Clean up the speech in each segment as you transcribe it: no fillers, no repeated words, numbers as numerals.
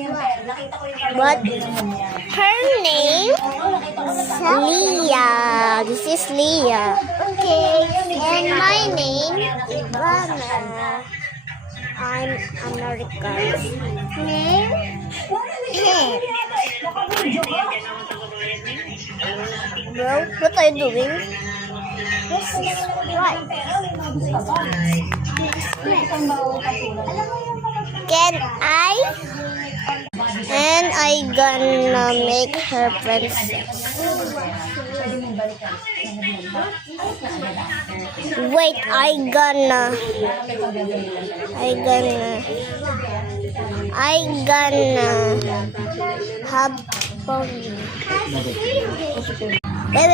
But her name Leah. This is Leah. Okay. And my name Ivana. I'm American. Name? Bro, what are you doing? This is right. Can I? And I gonna make her princess. Wait, I gonna have fun. Wait.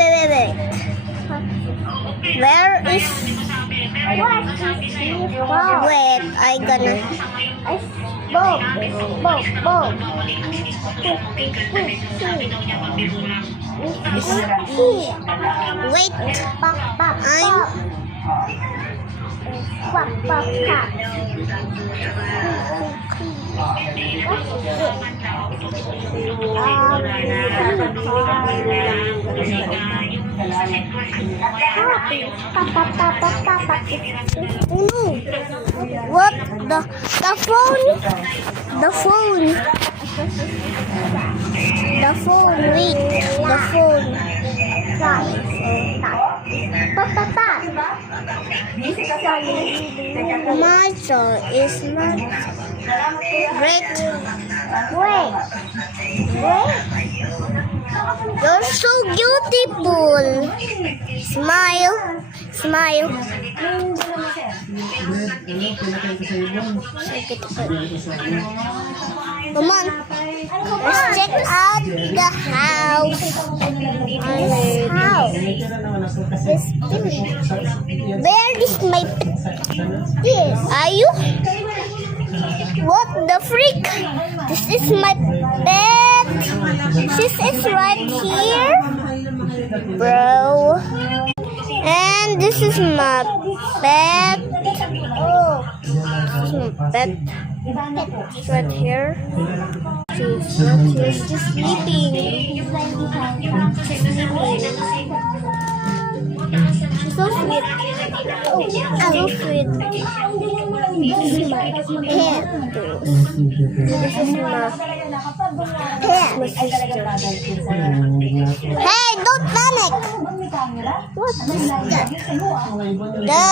Where is? Wait, I gonna. Bob. Wait, What the phone? Wait, the phone. Martha is not great. Wait. You're so beautiful. Smile. Come on. Let's check out the house. Where is my pet? Yes. Are you? What the freak? This is my pet. This is right here, bro. And this is my pet. Oh, this is my pet. It's right here. She's sleeping. She's so sweet. Oh, so sweet. This is my pet. This is my pet. My sister. Hey, don't panic. What is that? No.